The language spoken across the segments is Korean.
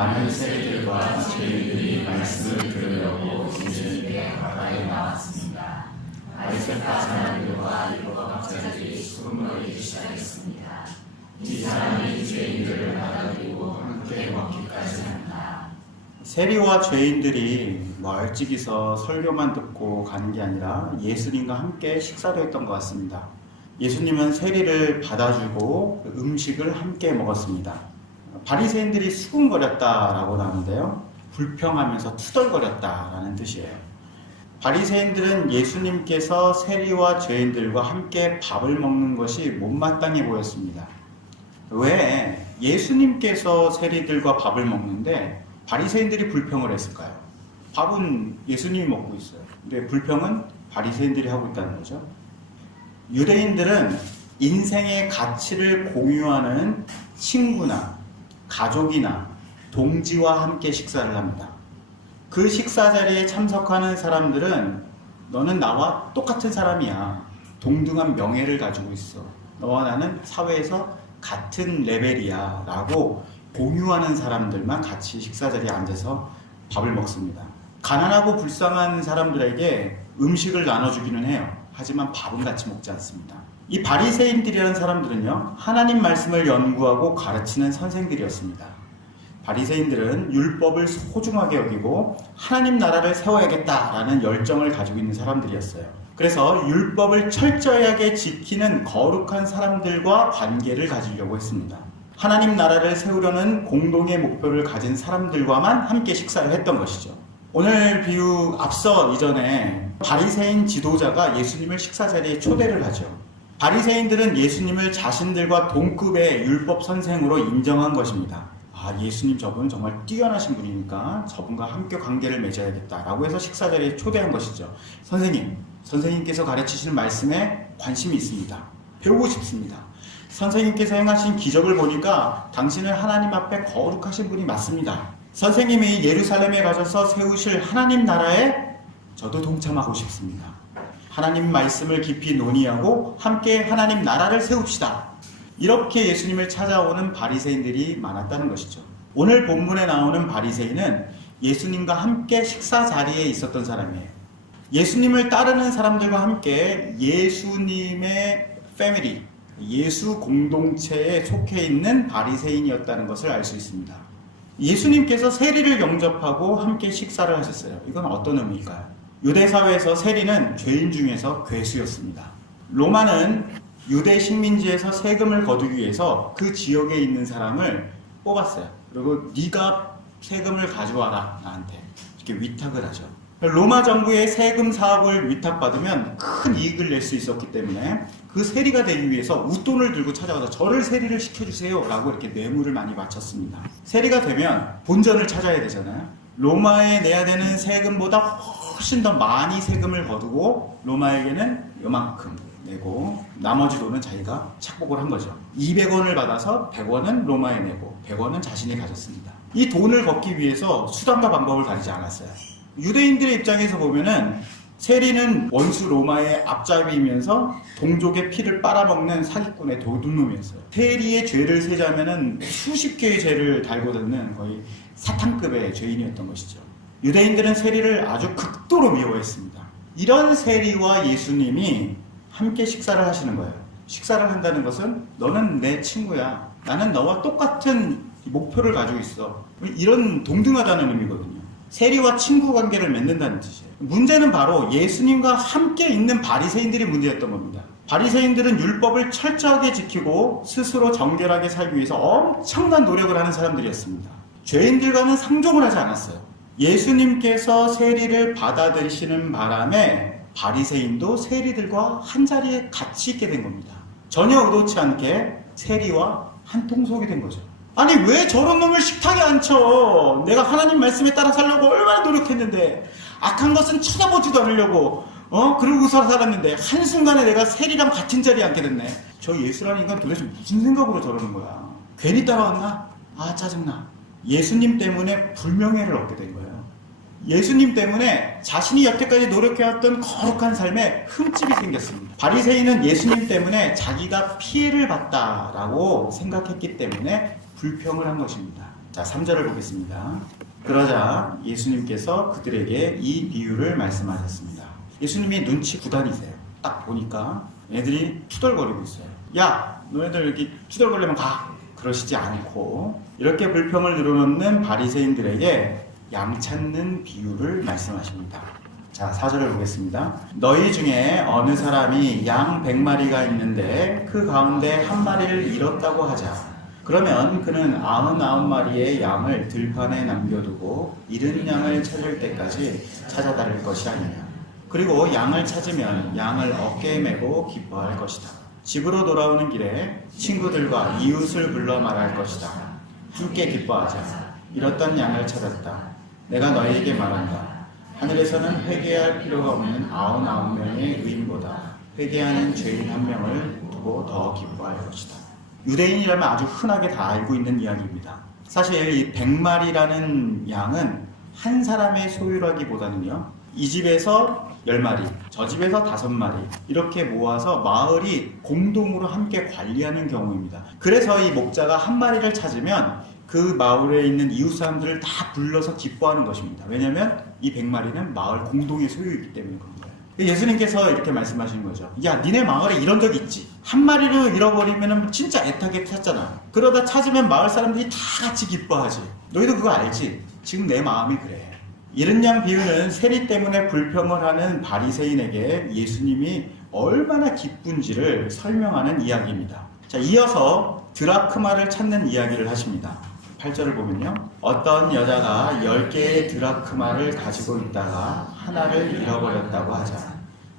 많은 세리들과 죄인들이 말씀을 들으려고 예수님께 가까이 나왔습니다. 바리새파 사람들과 율법학자들이 수군거리기 시작했습니다. 이 사람이 죄인들을 받아들이고 함께 먹기까지 한다. 세리와 죄인들이 멀찍이서 설교만 듣고 가는 게 아니라 예수님과 함께 식사를 했던 것 같습니다. 예수님은 세리를 받아주고 음식을 함께 먹었습니다. 바리새인들이 수군거렸다라고 나오는데요, 불평하면서 투덜거렸다라는 뜻이에요. 바리새인들은 예수님께서 세리와 죄인들과 함께 밥을 먹는 것이 못마땅해 보였습니다. 왜 예수님께서 세리들과 밥을 먹는데 바리새인들이 불평을 했을까요? 밥은 예수님이 먹고 있어요. 근데 불평은 바리새인들이 하고 있다는 거죠. 유대인들은 인생의 가치를 공유하는 친구나 가족이나 동지와 함께 식사를 합니다. 그 식사 자리에 참석하는 사람들은 너는 나와 똑같은 사람이야. 동등한 명예를 가지고 있어. 너와 나는 사회에서 같은 레벨이야 라고 공유하는 사람들만 같이 식사 자리에 앉아서 밥을 먹습니다. 가난하고 불쌍한 사람들에게 음식을 나눠주기는 해요. 하지만 밥은 같이 먹지 않습니다. 이 바리새인들이라는 사람들은요, 하나님 말씀을 연구하고 가르치는 선생들이었습니다. 바리새인들은 율법을 소중하게 여기고 하나님 나라를 세워야겠다라는 열정을 가지고 있는 사람들이었어요. 그래서 율법을 철저하게 지키는 거룩한 사람들과 관계를 가지려고 했습니다. 하나님 나라를 세우려는 공동의 목표를 가진 사람들과만 함께 식사를 했던 것이죠. 오늘 비유 앞서 이전에 바리새인 지도자가 예수님을 식사 자리에 초대를 하죠. 바리새인들은 예수님을 자신들과 동급의 율법 선생으로 인정한 것입니다. 아, 예수님 저분 정말 뛰어나신 분이니까 저분과 함께 관계를 맺어야겠다라고 해서 식사 자리에 초대한 것이죠. 선생님께서 가르치시는 말씀에 관심이 있습니다. 배우고 싶습니다. 선생님께서 행하신 기적을 보니까 당신은 하나님 앞에 거룩하신 분이 맞습니다. 선생님이 예루살렘에 가셔서 세우실 하나님 나라에 저도 동참하고 싶습니다. 하나님 말씀을 깊이 논의하고 함께 하나님 나라를 세웁시다. 이렇게 예수님을 찾아오는 바리새인들이 많았다는 것이죠. 오늘 본문에 나오는 바리새인은 예수님과 함께 식사 자리에 있었던 사람이에요. 예수님을 따르는 사람들과 함께 예수님의 패밀리, 예수 공동체에 속해 있는 바리새인이었다는 것을 알 수 있습니다. 예수님께서 세리를 영접하고 함께 식사를 하셨어요. 이건 어떤 의미일까요? 유대 사회에서 세리는 죄인 중에서 괴수였습니다. 로마는 유대 식민지에서 세금을 거두기 위해서 그 지역에 있는 사람을 뽑았어요. 그리고 네가 세금을 가져와라 나한테 이렇게 위탁을 하죠. 로마 정부의 세금 사업을 위탁받으면 큰 이익을 낼 수 있었기 때문에 그 세리가 되기 위해서 웃돈을 들고 찾아가서 저를 세리를 시켜주세요 라고 이렇게 뇌물을 많이 바쳤습니다. 세리가 되면 본전을 찾아야 되잖아요. 로마에 내야 되는 세금보다 훨씬 더 많이 세금을 거두고 로마에게는 요만큼 내고 나머지 돈은 자기가 착복을 한 거죠. 200원을 받아서 100원은 로마에 내고 100원은 자신이 가졌습니다. 이 돈을 걷기 위해서 수단과 방법을 가리지 않았어요. 유대인들의 입장에서 보면은 세리는 원수 로마의 앞잡이이면서 동족의 피를 빨아먹는 사기꾼의 도둑놈이었어요. 세리의 죄를 세자면은 수십 개의 죄를 달고 듣는 거의 사탄급의 죄인이었던 것이죠. 유대인들은 세리를 아주 극도로 미워했습니다. 이런 세리와 예수님이 함께 식사를 하시는 거예요. 식사를 한다는 것은 너는 내 친구야. 나는 너와 똑같은 목표를 가지고 있어. 이런 동등하다는 의미거든요. 세리와 친구 관계를 맺는다는 뜻이에요. 문제는 바로 예수님과 함께 있는 바리새인들이 문제였던 겁니다. 바리새인들은 율법을 철저하게 지키고 스스로 정결하게 살기 위해서 엄청난 노력을 하는 사람들이었습니다. 죄인들과는 상종을 하지 않았어요. 예수님께서 세리를 받아들이시는 바람에 바리새인도 세리들과 한자리에 같이 있게 된 겁니다. 전혀 의도치 않게 세리와 한 통속이 된 거죠. 아니 왜 저런 놈을 식탁에 앉혀? 내가 하나님 말씀에 따라 살려고 얼마나 노력했는데 악한 것은 쳐다보지도 않으려고 그러고서 살았는데 한순간에 내가 세리랑 같은 자리에 앉게 됐네. 저 예수라는 인간 도대체 무슨 생각으로 저러는 거야? 괜히 따라왔나? 아 짜증나. 예수님 때문에 불명예를 얻게 된 거예요. 예수님 때문에 자신이 여태까지 노력해왔던 거룩한 삶에 흠집이 생겼습니다. 바리새인은 예수님 때문에 자기가 피해를 봤다라고 생각했기 때문에 불평을 한 것입니다. 자, 3절을 보겠습니다. 그러자 예수님께서 그들에게 이 비유를 말씀하셨습니다. 예수님이 눈치 구단이세요. 딱 보니까 애들이 투덜거리고 있어요. 야, 너네들 이렇게 투덜거리면 가! 그러시지 않고 이렇게 불평을 늘어놓는 바리새인들에게 양 찾는 비유를 말씀하십니다. 자, 4절을 보겠습니다. 너희 중에 어느 사람이 양 100마리가 있는데 그 가운데 한 마리를 잃었다고 하자. 그러면 그는 99마리의 양을 들판에 남겨두고 잃은 양을 찾을 때까지 찾아다닐 것이 아니냐. 그리고 양을 찾으면 양을 어깨에 메고 기뻐할 것이다. 집으로 돌아오는 길에 친구들과 이웃을 불러 말할 것이다. 함께 기뻐하자. 잃었던 양을 찾았다. 내가 너희에게 말한다. 하늘에서는 회개할 필요가 없는 99명의 의인보다 회개하는 죄인 1명을 두고 더 기뻐할 것이다. 유대인이라면 아주 흔하게 다 알고 있는 이야기입니다. 사실 이 100마리라는 양은 한 사람의 소유라기보다는요, 이 집에서 10마리, 저 집에서 5마리 이렇게 모아서 마을이 공동으로 함께 관리하는 경우입니다. 그래서 이 목자가 한 마리를 찾으면 그 마을에 있는 이웃 사람들을 다 불러서 기뻐하는 것입니다. 왜냐하면 이 100마리는 마을 공동의 소유이기 때문인 겁니다. 예수님께서 이렇게 말씀하시는 거죠. 야, 니네 마을에 이런 적 있지? 한 마리를 잃어버리면 진짜 애타게 찾잖아. 그러다 찾으면 마을 사람들이 다 같이 기뻐하지. 너희도 그거 알지? 지금 내 마음이 그래. 잃은 양 비유는 세리 때문에 불평을 하는 바리새인에게 예수님이 얼마나 기쁜지를 설명하는 이야기입니다. 자, 이어서 드라크마를 찾는 이야기를 하십니다. 8절을 보면요. 어떤 여자가 10개의 드라크마를 가지고 있다가 하나를 잃어버렸다고 하자.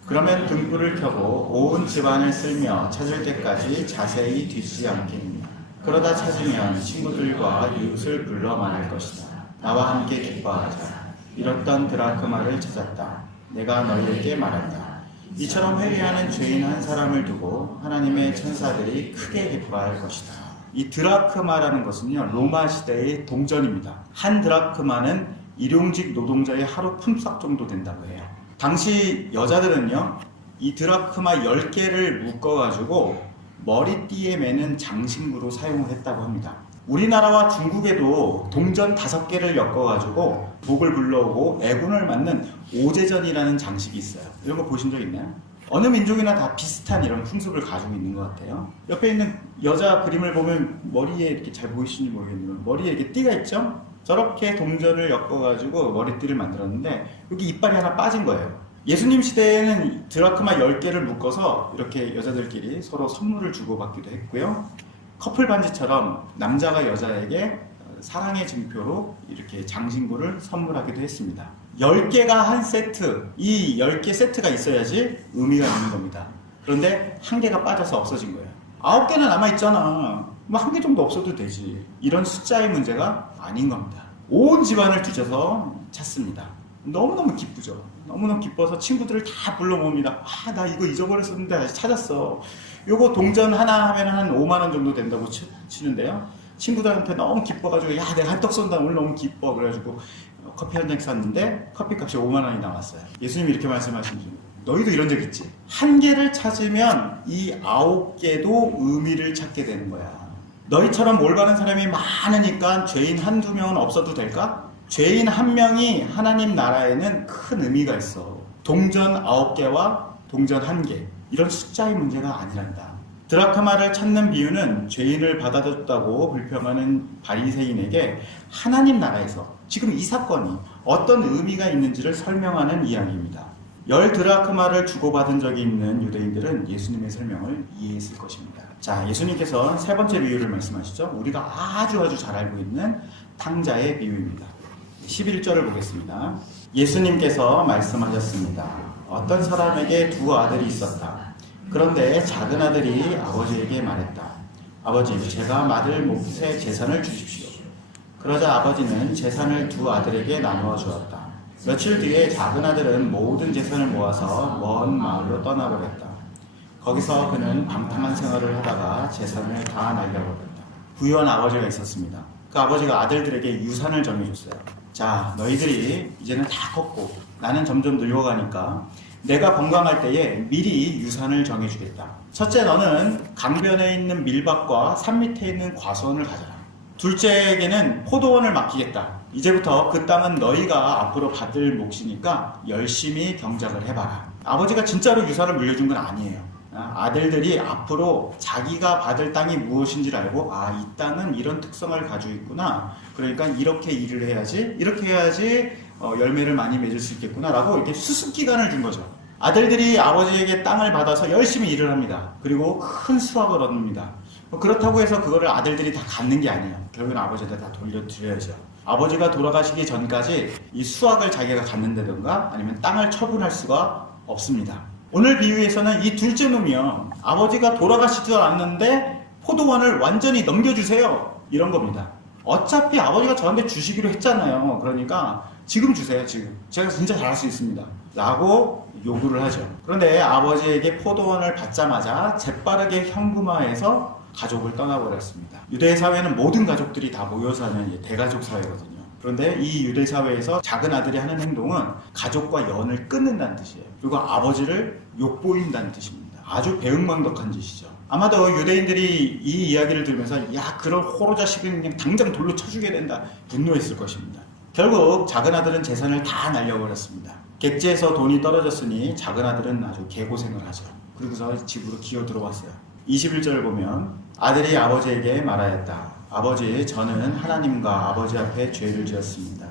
그러면 등불을 켜고 온 집안을 쓸며 찾을 때까지 자세히 뒤지지 않겠느냐. 그러다 찾으면 친구들과 이웃을 불러 말할 것이다. 나와 함께 기뻐하자. 잃었던 드라크마를 찾았다. 내가 너희에게 말한다. 이처럼 회개하는 죄인 한 사람을 두고 하나님의 천사들이 크게 기뻐할 것이다. 이 드라크마라는 것은요, 로마 시대의 동전입니다. 한 드라크마는 일용직 노동자의 하루 품삯 정도 된다고 해요. 당시 여자들은요, 이 드라크마 10개를 묶어가지고 머리띠에 매는 장신구로 사용을 했다고 합니다. 우리나라와 중국에도 동전 5개를 엮어가지고 복을 불러오고 애군을 맞는 오제전이라는 장식이 있어요. 이런 거 보신 적 있나요? 어느 민족이나 다 비슷한 이런 풍습을 가지고 있는 것 같아요. 옆에 있는 여자 그림을 보면 머리에 이렇게 잘 보이시는지 모르겠는데 머리에 이렇게 띠가 있죠? 저렇게 동전을 엮어가지고 머리띠를 만들었는데 여기 이빨이 하나 빠진 거예요. 예수님 시대에는 드라크마 10개를 묶어서 이렇게 여자들끼리 서로 선물을 주고받기도 했고요. 커플 반지처럼 남자가 여자에게 사랑의 증표로 이렇게 장신구를 선물하기도 했습니다. 10개가 한 세트, 이 10개 세트가 있어야지 의미가 있는 겁니다. 그런데 한 개가 빠져서 없어진 거예요. 9개는 남아있잖아. 뭐 한 개 정도 없어도 되지. 이런 숫자의 문제가 아닌 겁니다. 온 집안을 뒤져서 찾습니다. 너무너무 기쁘죠. 너무너무 기뻐서 친구들을 다 불러 모읍니다. 아, 나 이거 잊어버렸었는데 다시 찾았어. 요거 동전 하나 하면 한 5만 원 정도 된다고 치는데요. 친구들한테 너무 기뻐가지고, 야, 내가 한떡 쏜다. 오늘 너무 기뻐. 그래가지고 커피 한 잔 샀는데 커피값이 5만 원이 나왔어요. 예수님이 이렇게 말씀하시는 중. 너희도 이런 적 있지? 한 개를 찾으면 이 9개도 의미를 찾게 되는 거야. 너희처럼 올바른 사람이 많으니까 죄인 한두 명은 없어도 될까? 죄인 한 명이 하나님 나라에는 큰 의미가 있어. 동전 9개와 동전 1개. 이런 숫자의 문제가 아니란다. 드라크마를 찾는 비유는 죄인을 받아줬다고 불평하는 바리새인에게 하나님 나라에서 지금 이 사건이 어떤 의미가 있는지를 설명하는 이야기입니다. 10 드라크마를 주고받은 적이 있는 유대인들은 예수님의 설명을 이해했을 것입니다. 자, 예수님께서 세 번째 비유를 말씀하시죠. 우리가 아주 잘 알고 있는 탕자의 비유입니다. 11절을 보겠습니다. 예수님께서 말씀하셨습니다. 어떤 사람에게 2 아들이 있었다. 그런데 작은 아들이 아버지에게 말했다. 아버지, 제가 맡을 몫의 재산을 주십시오. 그러자 아버지는 재산을 2 아들에게 나누어 주었다. 며칠 뒤에 작은 아들은 모든 재산을 모아서 먼 마을로 떠나버렸다. 거기서 그는 방탕한 생활을 하다가 재산을 다 날려버렸다. 부유한 아버지가 있었습니다. 그 아버지가 아들들에게 유산을 정해줬어요. 자, 너희들이 이제는 다 컸고 나는 점점 늙어가니까 내가 건강할 때에 미리 유산을 정해주겠다. 첫째, 너는 강변에 있는 밀밭과 산 밑에 있는 과수원을 가져라. 둘째에게는 포도원을 맡기겠다. 이제부터 그 땅은 너희가 앞으로 받을 몫이니까 열심히 경작을 해봐라. 아버지가 진짜로 유산을 물려준 건 아니에요. 아들들이 앞으로 자기가 받을 땅이 무엇인지를 알고 이 땅은 이런 특성을 가지고 있구나. 그러니까 이렇게 일을 해야지, 이렇게 해야지 열매를 많이 맺을 수 있겠구나 라고 이렇게 수습 기간을 준 거죠. 아들들이 아버지에게 땅을 받아서 열심히 일을 합니다. 그리고 큰 수확을 얻습니다. 그렇다고 해서 그거를 아들들이 다 갖는 게 아니에요. 결국은 아버지한테 다 돌려드려야죠. 아버지가 돌아가시기 전까지 이 수확을 자기가 갖는다든가 아니면 땅을 처분할 수가 없습니다. 오늘 비유에서는 이 둘째 놈이요, 아버지가 돌아가시지도 않는데 포도원을 완전히 넘겨주세요, 이런 겁니다. 어차피 아버지가 저한테 주시기로 했잖아요. 그러니까 지금 주세요. 지금 제가 진짜 잘할 수 있습니다 라고 요구를 하죠. 그런데 아버지에게 포도원을 받자마자 재빠르게 현금화해서 가족을 떠나버렸습니다. 유대 사회는 모든 가족들이 다 모여 사는 대가족 사회거든요. 그런데 이 유대 사회에서 작은 아들이 하는 행동은 가족과 연을 끊는다는 뜻이에요. 그리고 아버지를 욕보인다는 뜻입니다. 아주 배은망덕한 짓이죠. 아마도 유대인들이 이 이야기를 들으면서 그런 호로 자식은 그냥 당장 돌로 쳐주게 된다, 분노했을 것입니다. 결국 작은 아들은 재산을 다 날려버렸습니다. 객지에서 돈이 떨어졌으니 작은 아들은 아주 개고생을 하죠. 그리고서 집으로 기어 들어왔어요. 21절을 보면 아들이 아버지에게 말하였다. 아버지, 저는 하나님과 아버지 앞에 죄를 지었습니다.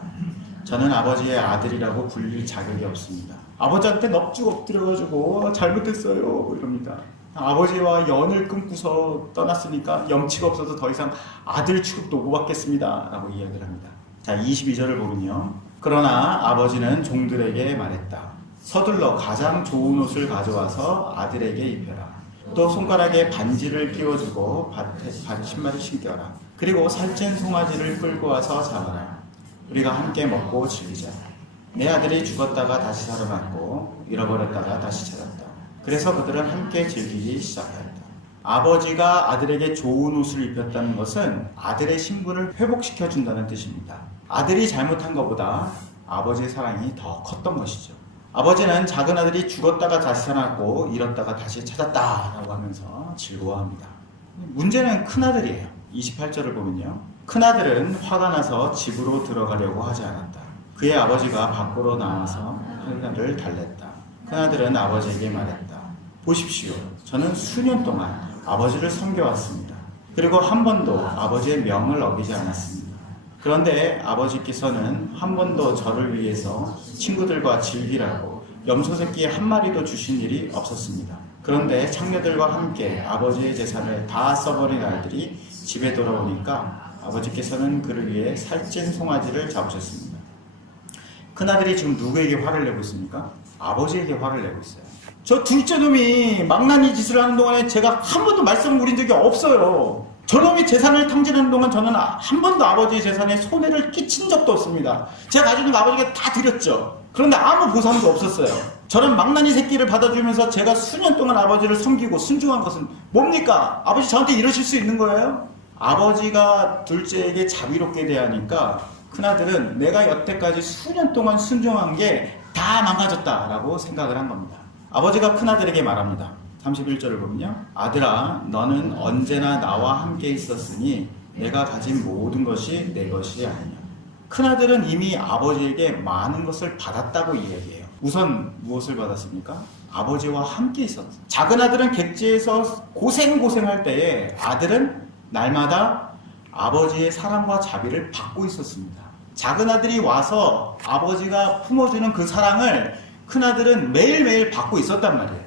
저는 아버지의 아들이라고 불릴 자격이 없습니다. 아버지한테 넙죽 엎드려가지고 잘못했어요 이럽니다. 아버지와 연을 끊고서 떠났으니까 염치가 없어서 더 이상 아들 취급도 못 받겠습니다 라고 이야기를 합니다. 자, 22절을 보면요, 그러나 아버지는 종들에게 말했다. 서둘러 가장 좋은 옷을 가져와서 아들에게 입혀라. 또 손가락에 반지를 끼워주고 밭에 신발을 신겨라. 그리고 살찐 송아지를 끌고 와서 잡아라. 우리가 함께 먹고 즐기자. 내 아들이 죽었다가 다시 살아났고 잃어버렸다가 다시 찾았다. 그래서 그들은 함께 즐기기 시작하였다. 아버지가 아들에게 좋은 옷을 입혔다는 것은 아들의 신분을 회복시켜준다는 뜻입니다. 아들이 잘못한 것보다 아버지의 사랑이 더 컸던 것이죠. 아버지는 작은 아들이 죽었다가 다시 살아났고 잃었다가 다시 찾았다라고 하면서 즐거워합니다. 문제는 큰아들이에요. 28절을 보면요, 큰아들은 화가 나서 집으로 들어가려고 하지 않았다. 그의 아버지가 밖으로 나와서 큰아들을 달랬다. 큰아들은 아버지에게 말했다. 보십시오. 저는 수년 동안 아버지를 섬겨왔습니다. 그리고 한 번도 아버지의 명을 어기지 않았습니다. 그런데 아버지께서는 한 번도 저를 위해서 친구들과 즐기라고 염소 새끼 한 마리도 주신 일이 없었습니다. 그런데 창녀들과 함께 아버지의 재산을 다 써버린 아이들이 집에 돌아오니까 아버지께서는 그를 위해 살찐 송아지를 잡으셨습니다. 큰아들이 지금 누구에게 화를 내고 있습니까? 아버지에게 화를 내고 있어요. 저 둘째 놈이 망나니 짓을 하는 동안에 제가 한 번도 말씀을 드린 적이 없어요. 저놈이 재산을 탕진하는 동안 저는 한 번도 아버지의 재산에 손해를 끼친 적도 없습니다. 제가 가지고 있는 거 아버지가 다 드렸죠. 그런데 아무 보상도 없었어요. 저런 망나니 새끼를 받아주면서 제가 수년 동안 아버지를 섬기고 순종한 것은 뭡니까? 아버지 저한테 이러실 수 있는 거예요? 아버지가 둘째에게 자비롭게 대하니까 큰아들은 내가 여태까지 수년 동안 순종한 게 다 망가졌다라고 생각을 한 겁니다. 아버지가 큰아들에게 말합니다. 31절을 보면요, 아들아, 너는 언제나 나와 함께 있었으니 내가 가진 모든 것이 내 것이 아니냐. 큰아들은 이미 아버지에게 많은 것을 받았다고 이야기해요. 우선 무엇을 받았습니까? 아버지와 함께 있었어요. 작은 아들은 객지에서 고생할 때에 아들은 날마다 아버지의 사랑과 자비를 받고 있었습니다. 작은 아들이 와서 아버지가 품어주는 그 사랑을 큰아들은 매일매일 받고 있었단 말이에요.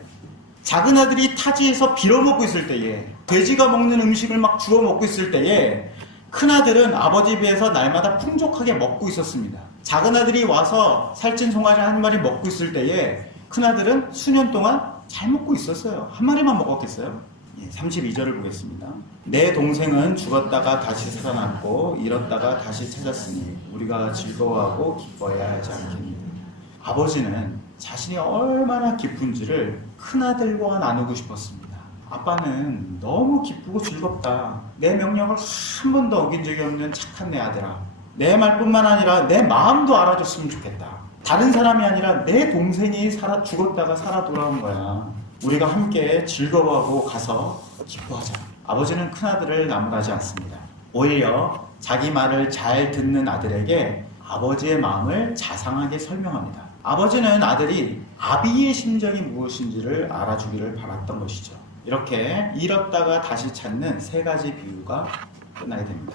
작은 아들이 타지에서 빌어먹고 있을 때에, 돼지가 먹는 음식을 막 주워 먹고 있을 때에 큰아들은 아버지 배에서 날마다 풍족하게 먹고 있었습니다. 작은 아들이 와서 살찐 송아지 한 마리 먹고 있을 때에 큰아들은 수년 동안 잘 먹고 있었어요. 한 마리만 먹었겠어요? 32절을 보겠습니다. 내 동생은 죽었다가 다시 살아났고 잃었다가 다시 찾았으니 우리가 즐거워하고 기뻐해야 하지 않겠느냐. 아버지는 자신이 얼마나 기쁜지를 큰아들과 나누고 싶었습니다. 아빠는 너무 기쁘고 즐겁다. 내 명령을 한 번도 어긴 적이 없는 착한 내 아들아. 내 말뿐만 아니라 내 마음도 알아줬으면 좋겠다. 다른 사람이 아니라 내 동생이 죽었다가 살아 돌아온 거야. 우리가 함께 즐거워하고 가서 기뻐하자. 아버지는 큰아들을 나무라지 않습니다. 오히려 자기 말을 잘 듣는 아들에게 아버지의 마음을 자상하게 설명합니다. 아버지는 아들이 아비의 심정이 무엇인지를 알아주기를 바랐던 것이죠. 이렇게 잃었다가 다시 찾는 세 가지 비유가 끝나게 됩니다.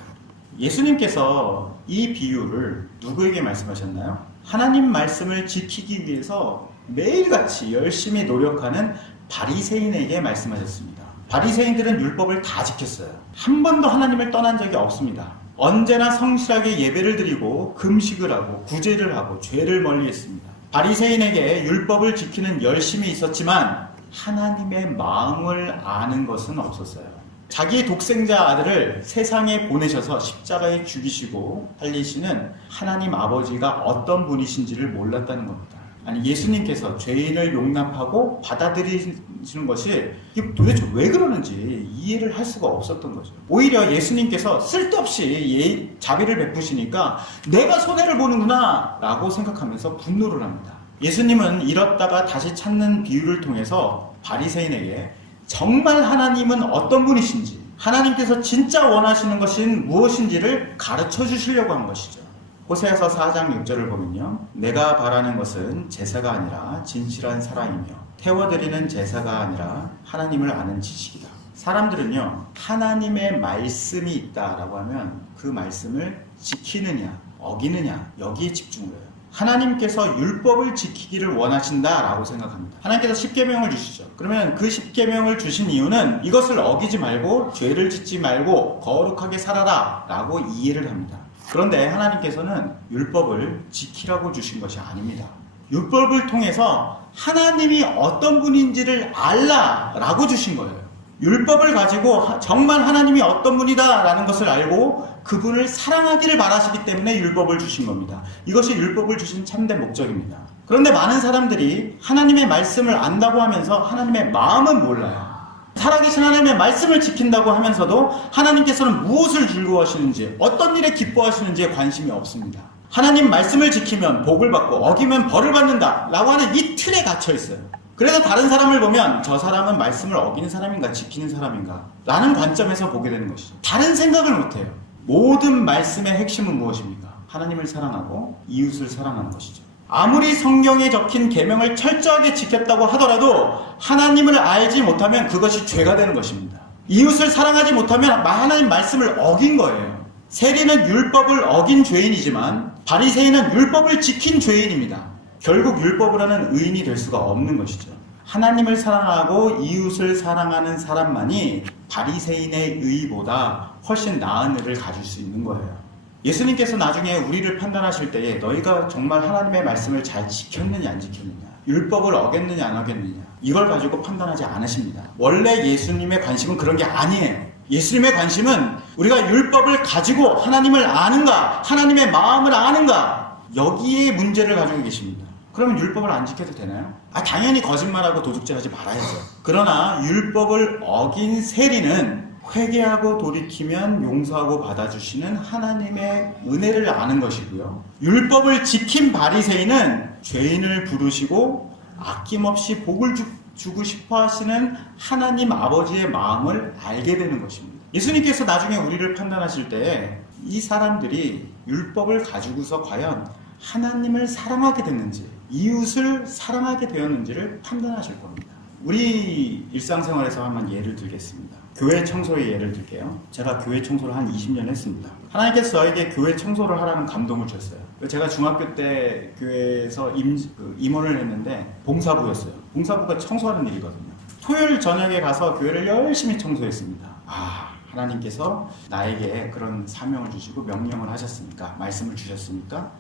예수님께서 이 비유를 누구에게 말씀하셨나요? 하나님 말씀을 지키기 위해서 매일같이 열심히 노력하는 바리새인에게 말씀하셨습니다. 바리새인들은 율법을 다 지켰어요. 한 번도 하나님을 떠난 적이 없습니다. 언제나 성실하게 예배를 드리고 금식을 하고 구제를 하고 죄를 멀리했습니다. 바리새인에게 율법을 지키는 열심이 있었지만 하나님의 마음을 아는 것은 없었어요. 자기의 독생자 아들을 세상에 보내셔서 십자가에 죽이시고 살리시는 하나님 아버지가 어떤 분이신지를 몰랐다는 겁니다. 아니, 예수님께서 죄인을 용납하고 받아들이시는 것이 도대체 왜 그러는지 이해를 할 수가 없었던 거죠. 오히려 예수님께서 쓸데없이 자비를 베푸시니까 내가 손해를 보는구나 라고 생각하면서 분노를 합니다. 예수님은 잃었다가 다시 찾는 비유를 통해서 바리새인에게 정말 하나님은 어떤 분이신지, 하나님께서 진짜 원하시는 것은 무엇인지를 가르쳐 주시려고 한 것이죠. 호세아서 4장 6절을 보면요, 내가 바라는 것은 제사가 아니라 진실한 사랑이며 태워드리는 제사가 아니라 하나님을 아는 지식이다. 사람들은요, 하나님의 말씀이 있다라고 하면 그 말씀을 지키느냐 어기느냐 여기에 집중을 해요. 하나님께서 율법을 지키기를 원하신다라고 생각합니다. 하나님께서 십계명을 주시죠. 그러면 그 십계명을 주신 이유는 이것을 어기지 말고 죄를 짓지 말고 거룩하게 살아라 라고 이해를 합니다. 그런데 하나님께서는 율법을 지키라고 주신 것이 아닙니다. 율법을 통해서 하나님이 어떤 분인지를 알라라고 주신 거예요. 율법을 가지고 정말 하나님이 어떤 분이다 라는 것을 알고 그분을 사랑하기를 바라시기 때문에 율법을 주신 겁니다. 이것이 율법을 주신 참된 목적입니다. 그런데 많은 사람들이 하나님의 말씀을 안다고 하면서 하나님의 마음은 몰라요. 살아계신 하나님의 말씀을 지킨다고 하면서도 하나님께서는 무엇을 즐거워하시는지, 어떤 일에 기뻐하시는지에 관심이 없습니다. 하나님 말씀을 지키면 복을 받고 어기면 벌을 받는다 라고 하는 이 틀에 갇혀 있어요. 그래서 다른 사람을 보면 저 사람은 말씀을 어기는 사람인가 지키는 사람인가 라는 관점에서 보게 되는 것이죠. 다른 생각을 못해요. 모든 말씀의 핵심은 무엇입니까? 하나님을 사랑하고 이웃을 사랑하는 것이죠. 아무리 성경에 적힌 계명을 철저하게 지켰다고 하더라도 하나님을 알지 못하면 그것이 죄가 되는 것입니다. 이웃을 사랑하지 못하면 하나님 말씀을 어긴 거예요. 세리는 율법을 어긴 죄인이지만 바리새인은 율법을 지킨 죄인입니다. 결국 율법을 하는 의인이 될 수가 없는 것이죠. 하나님을 사랑하고 이웃을 사랑하는 사람만이 바리새인의 의보다 훨씬 나은 의를 가질 수 있는 거예요. 예수님께서 나중에 우리를 판단하실 때에 너희가 정말 하나님의 말씀을 잘 지켰느냐 안 지켰느냐, 율법을 어겼느냐 안 어겼느냐, 이걸 가지고 판단하지 않으십니다. 원래 예수님의 관심은 그런 게 아니에요. 예수님의 관심은 우리가 율법을 가지고 하나님을 아는가, 하나님의 마음을 아는가, 여기에 문제를 가지고 계십니다. 그러면 율법을 안 지켜도 되나요? 당연히 거짓말하고 도둑질하지 말아야죠. 그러나 율법을 어긴 세리는 회개하고 돌이키면 용서하고 받아주시는 하나님의 은혜를 아는 것이고요. 율법을 지킨 바리새인은 죄인을 부르시고 아낌없이 복을 주고 싶어 하시는 하나님 아버지의 마음을 알게 되는 것입니다. 예수님께서 나중에 우리를 판단하실 때 이 사람들이 율법을 가지고서 과연 하나님을 사랑하게 됐는지, 이웃을 사랑하게 되었는지를 판단하실 겁니다. 우리 일상생활에서 한번 예를 들겠습니다. 교회 청소의 예를 들게요. 제가 교회 청소를 한 20년 했습니다. 하나님께서 저에게 교회 청소를 하라는 감동을 주셨어요. 제가 중학교 때 교회에서 임원을 했는데 봉사부였어요. 봉사부가 청소하는 일이거든요. 토요일 저녁에 가서 교회를 열심히 청소했습니다. 하나님께서 나에게 그런 사명을 주시고 명령을 하셨으니까, 말씀을 주셨으니까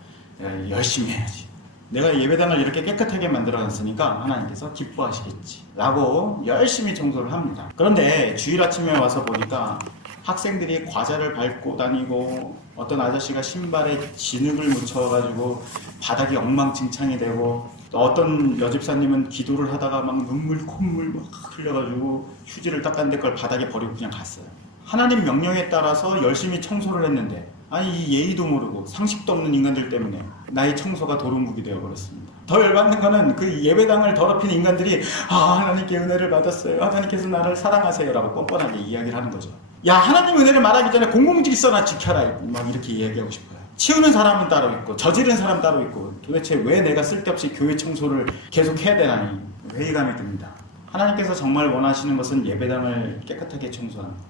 열심히 해야지. 내가 예배당을 이렇게 깨끗하게 만들어놨으니까 하나님께서 기뻐하시겠지 라고 열심히 청소를 합니다. 그런데 주일 아침에 와서 보니까 학생들이 과자를 밟고 다니고, 어떤 아저씨가 신발에 진흙을 묻혀가지고 바닥이 엉망진창이 되고, 또 어떤 여집사님은 기도를 하다가 막 눈물 콧물 막 흘려가지고 휴지를 닦았는데 그걸 바닥에 버리고 그냥 갔어요. 하나님 명령에 따라서 열심히 청소를 했는데, 이 예의도 모르고 상식도 없는 인간들 때문에 나의 청소가 도루묵이 되어버렸습니다. 더 열받는 거는 그 예배당을 더럽힌 인간들이 하나님께 은혜를 받았어요, 하나님께서 나를 사랑하세요 라고 뻔뻔하게 이야기를 하는 거죠. 야, 하나님 은혜를 말하기 전에 공공질서나 지켜라. 막 이렇게 얘기하고 싶어요. 치우는 사람은 따로 있고 저지른 사람 따로 있고 도대체 왜 내가 쓸데없이 교회 청소를 계속 해야 되나니 회의감이 듭니다. 하나님께서 정말 원하시는 것은 예배당을 깨끗하게 청소하는 것.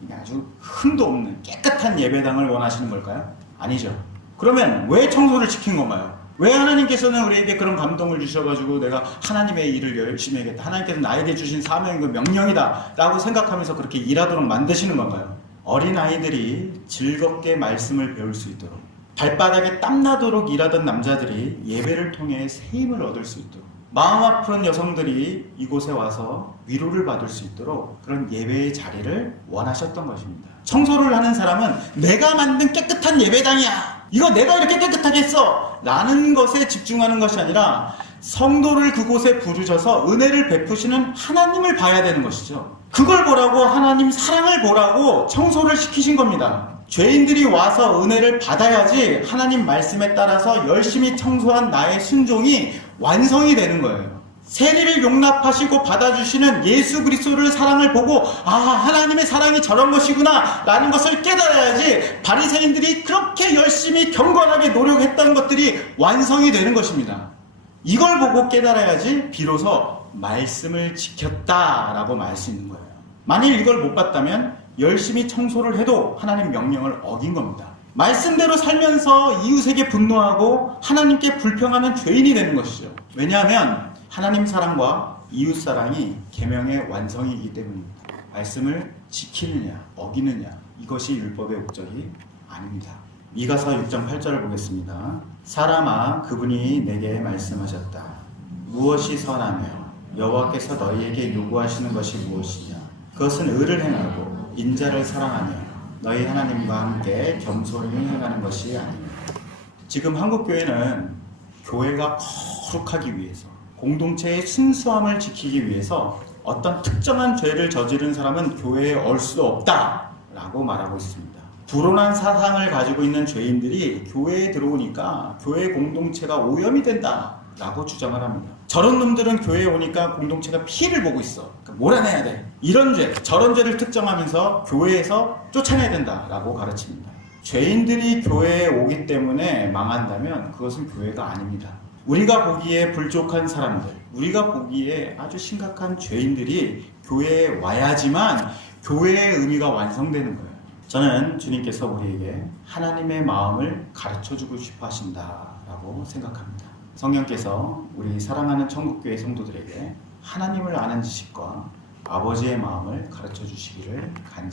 이게 아주 흠도 없는 깨끗한 예배당을 원하시는 걸까요? 아니죠. 그러면 왜 청소를 시킨 건가요? 왜 하나님께서는 우리에게 그런 감동을 주셔가지고 내가 하나님의 일을 열심히 해야겠다. 하나님께서 나에게 주신 사명이고 명령이다 라고 생각하면서 그렇게 일하도록 만드시는 건가요? 어린아이들이 즐겁게 말씀을 배울 수 있도록, 발바닥에 땀나도록 일하던 남자들이 예배를 통해 세임을 얻을 수 있도록, 마음 아픈 여성들이 이곳에 와서 위로를 받을 수 있도록 그런 예배의 자리를 원하셨던 것입니다. 청소를 하는 사람은 내가 만든 깨끗한 예배당이야, 이거 내가 이렇게 깨끗하게 했어 라는 것에 집중하는 것이 아니라 성도를 그곳에 부르셔서 은혜를 베푸시는 하나님을 봐야 되는 것이죠. 그걸 보라고, 하나님 사랑을 보라고 청소를 시키신 겁니다. 죄인들이 와서 은혜를 받아야지 하나님 말씀에 따라서 열심히 청소한 나의 순종이 완성이 되는 거예요. 세리를 용납하시고 받아주시는 예수 그리스도를 사랑을 보고 하나님의 사랑이 저런 것이구나 라는 것을 깨달아야지 바리새인들이 그렇게 열심히 경건하게 노력했던 것들이 완성이 되는 것입니다. 이걸 보고 깨달아야지 비로소 말씀을 지켰다라고 말 수 있는 거예요. 만일 이걸 못 봤다면 열심히 청소를 해도 하나님 명령을 어긴 겁니다. 말씀대로 살면서 이웃에게 분노하고 하나님께 불평하는 죄인이 되는 것이죠. 왜냐하면 하나님 사랑과 이웃 사랑이 계명의 완성이기 때문입니다. 말씀을 지키느냐 어기느냐 이것이 율법의 목적이 아닙니다. 미가서 6장 8절을 보겠습니다. 사람아, 그분이 내게 말씀하셨다. 무엇이 선하며 여호와께서 너희에게 요구하시는 것이 무엇이냐? 그것은 의를 행하고 인자를 사랑하며 너희 하나님과 함께 겸손히 행하는 것이 아니냐. 지금 한국교회는 교회가 거룩하기 위해서, 공동체의 순수함을 지키기 위해서 어떤 특정한 죄를 저지른 사람은 교회에 올 수 없다 라고 말하고 있습니다. 불온한 사상을 가지고 있는 죄인들이 교회에 들어오니까 교회 공동체가 오염이 된다 라고 주장을 합니다. 저런 놈들은 교회에 오니까 공동체가 피해를 보고 있어, 그러니까 몰아내야 돼, 이런 죄 저런 죄를 특정하면서 교회에서 쫓아내야 된다 라고 가르칩니다. 죄인들이 교회에 오기 때문에 망한다면 그것은 교회가 아닙니다. 우리가 보기에 불족한 사람들, 우리가 보기에 아주 심각한 죄인들이 교회에 와야지만 교회의 의미가 완성되는 거예요. 저는 주님께서 우리에게 하나님의 마음을 가르쳐주고 싶어 하신다라고 생각합니다. 성령께서 우리 사랑하는 천국교회 성도들에게 하나님을 아는 지식과 아버지의 마음을 가르쳐 주시기를 간절히